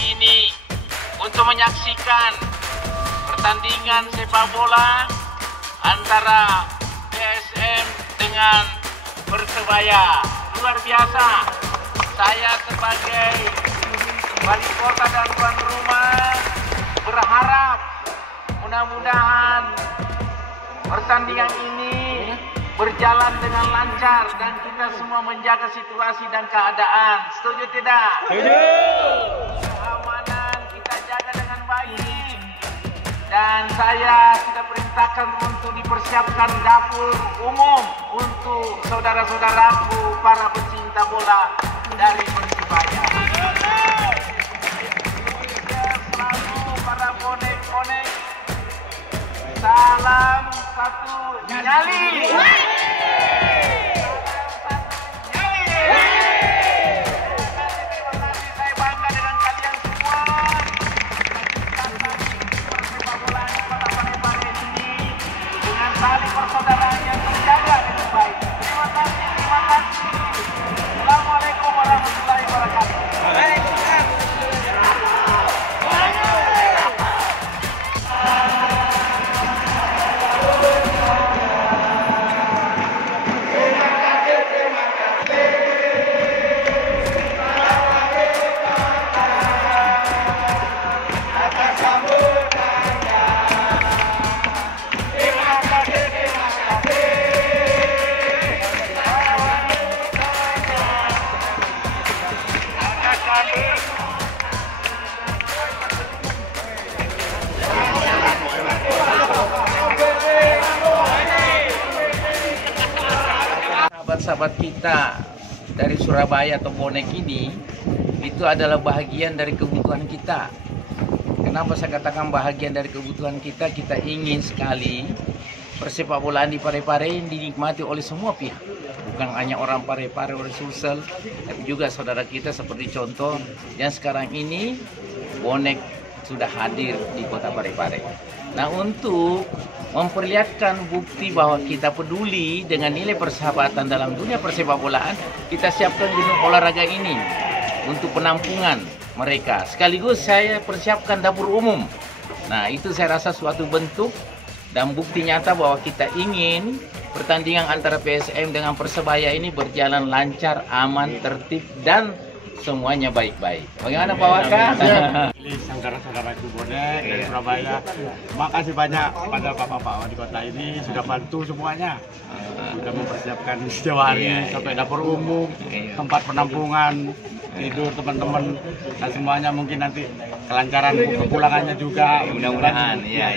pagi ini untuk menyaksikan pertandingan sepak bola antara PSM dengan Persebaya. Luar biasa. Saya sebagai wali kota dan tuan rumah berharap mudah-mudahan pertandingan ini berjalan dengan lancar dan kita semua menjaga situasi dan keadaan. Setuju tidak? Setuju. Keamanan kita jaga dengan baik. Dan saya sudah perintahkan untuk dipersiapkan dapur umum untuk saudara-saudaraku para pecinta bola dari Persibaya. Selalu para bonek-bonek. Salam satu nyali. Tali persaudaraan yang terjaga dengan baik. Terima kasih, terima kasih. Assalamualaikum warahmatullahi wabarakatuh. Waalaikumsalam. Sahabat-sahabat kita dari Surabaya atau bonek ini itu adalah bahagian dari kebutuhan kita. Kenapa saya katakan bahagian dari kebutuhan kita? Kita ingin sekali persepak bolaan di Parepare dinikmati oleh semua pihak. Bukan hanya orang Parepare, orang Sulsel, tapi juga saudara kita seperti contoh yang sekarang ini bonek sudah hadir di kota Parepare. Nah, untuk memperlihatkan bukti bahwa kita peduli dengan nilai persahabatan dalam dunia persepak bolaan, kita siapkan gedung olahraga ini untuk penampungan mereka. Sekaligus saya persiapkan dapur umum. Nah, itu saya rasa suatu bentuk dan bukti nyata bahwa kita ingin pertandingan antara PSM dengan Persebaya ini berjalan lancar, aman, tertib, dan semuanya baik-baik. Bagaimana Pak Waka? Ini saudara-saudaraku bonek dari Surabaya. Makasih banyak pada Bapak-Bapak wali kota ini sudah bantu semuanya. Sudah mempersiapkan sejauh hari sampai dapur umum, tempat penampungan, tidur teman-teman, dan semuanya mungkin nanti kelancaran kepulangannya juga. Mudah-mudahan, iya.